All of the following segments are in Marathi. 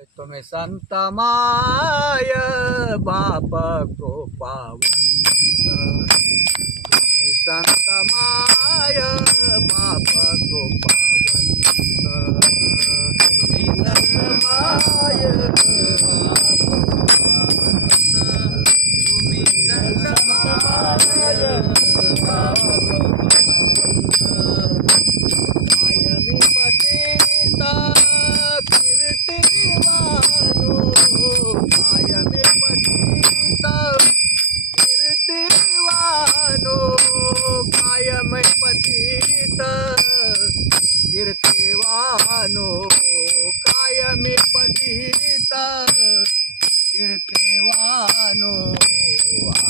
तुम्ही संत माय बाप कृपावंत, तुम्ही संत माय बाप कृपावंत, तुम्ही संत माय बाप कृपावंत, तुम्ही संत माय बाप कृपावंत, कायमी पतिता कीर्तिवानो, कायमी पतिता कीर्तिवानो, कायमी पतिता कीर्तिवानो, कायमी पतिता कीर्तिवानो,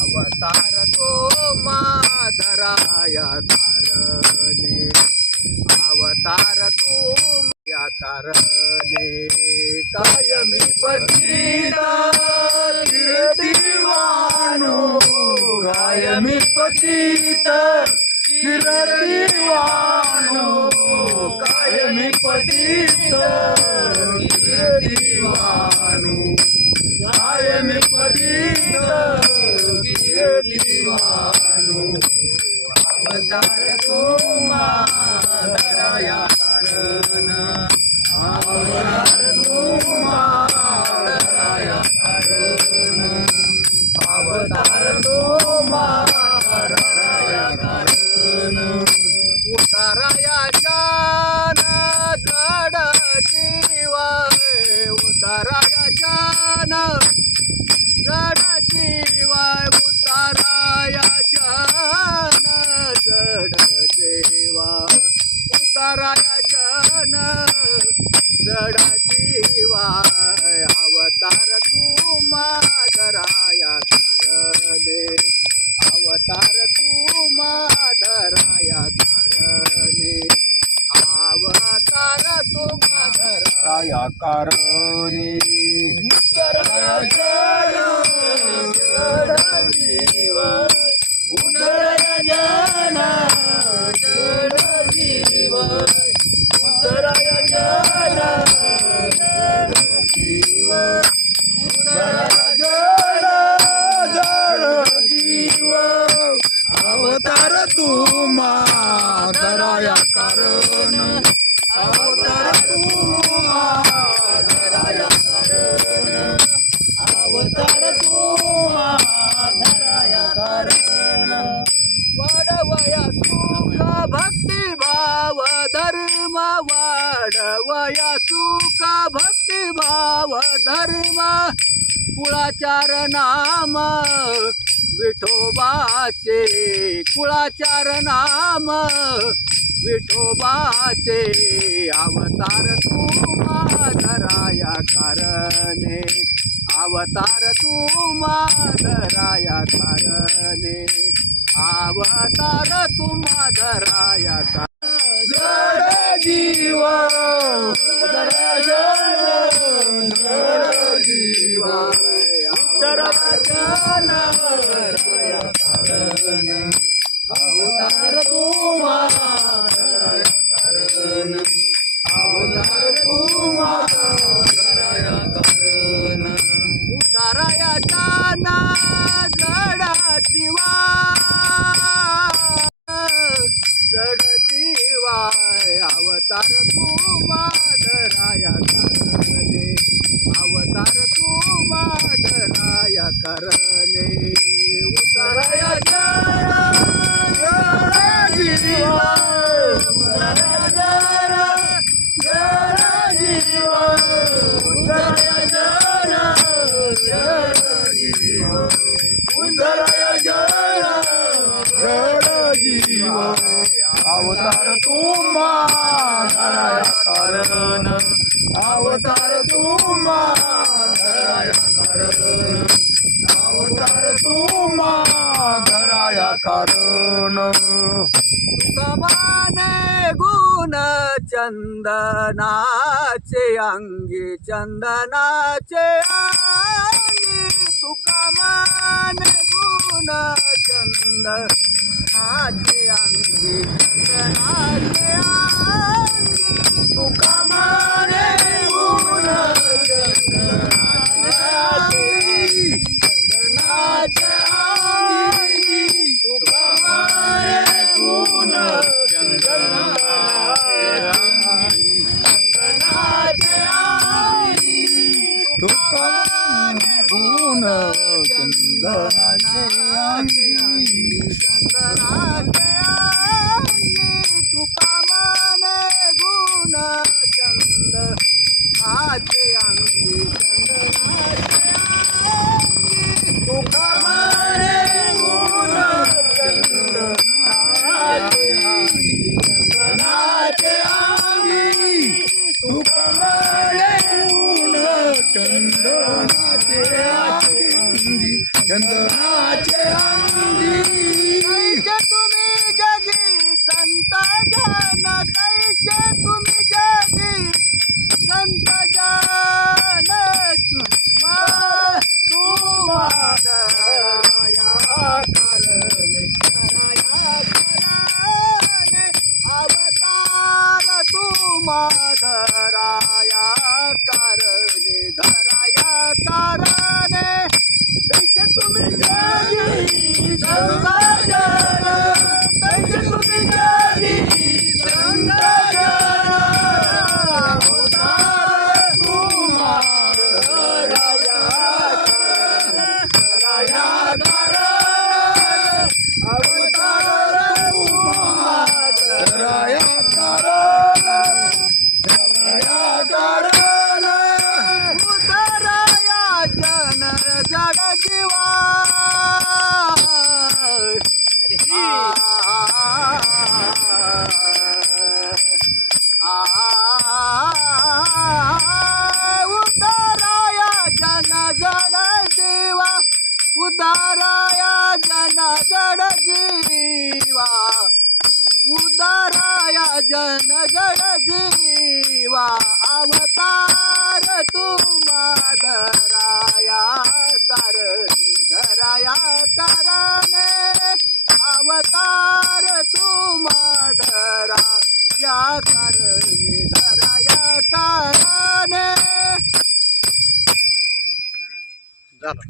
अवतार तो माधराया कारणे, अवतार तू या कारणे, कायमी पतिता कीर्तिवानो, कायमी पतिता कीर्तिवानो, कायमी पतिता कीर्तिवानो, कायमी पतिता कीर्तिवानो, अवतार तू माधराया कारण, अवतार तू माधराया कारण, अवतार तू माधराया कारण, उताराया जान जड जीवा, उताराया जान जड जीवा, उताराया जान जड जीवा, उताराया जान जड जीवा, अवतार तू माधराया कारणे, अवतार तू माधराया कारणे, अवतार तू माधराया कारणे, उताराया जान जड जीवा, उताराया जान जड जीवा, उताराया जान जड जीवा, उताराया जान जड जीवा, अवतार तू माधराया कारण, अवतार तू माधराया कारण, अवतार तू माधराया कारण, वाढवया सुख भक्ती भाव धर्म, वाढवया सुख भक्ती भाव धर्म, कुळाचार नाम विठोबाचे, कुळाचार नाम विठोबाचे, अवतार तू माधराया कारणे, अवतार तू माधराया कारणे, अवतार तू माधराया कारणे, जड जीवा, उताराया जान जड जीवा, उताराया जान जड कारण, अवतार तू माधराया कारण, अवतार तू माधराया कारण, उताराया जान जड जीवा, जड जीवा, अवतार तू माधराया कारणे, अवतार तू माधराया कारणे, उताराया जान जड जीवा, उताराया जान जड जीवा, उताराया जान जड जीवा, उताराया जान जड जीवा, अवतार तू माधराया कारण, अवतार तू माधराया कारण, अवतार तू माधराया कारण, तुकामाने गुण चंदनाचे अंगी, चंदनाचे अंगी, तुकामाने गुण चंदनाचे अंगी, चंदनाचे अंगी, तुकामाने गुण गुण चंदनाचे अंगी चंदनाचे अंगी तुका माने गुण चंदनाचे अंगी चंदनाचे अंगी तुका माने गुण चंदनाचे अंगी चंदनाचे अंगी तुका माने गुण चंदनाचे अंगी चंदनाचे अंगी कैसे तुम्ही जगी संत जन कैसे तुम्ही जगी संत जन तुम्हा धराया करणे अवतार तुम्हा धराया करणे कैसे तुम्ही जगी संत जन कैसे तुम्ही जगी संत जन अवतार तुम्हा धराया अवतार तुम्हा राया उदराया जन जड जीवा उदराया जन जड जीवा उदराया जन जड जीवा उदराया जन जड जीवा अवतार तुम्हा धराया करणे अवतार तुम्हा धराया करणे झालं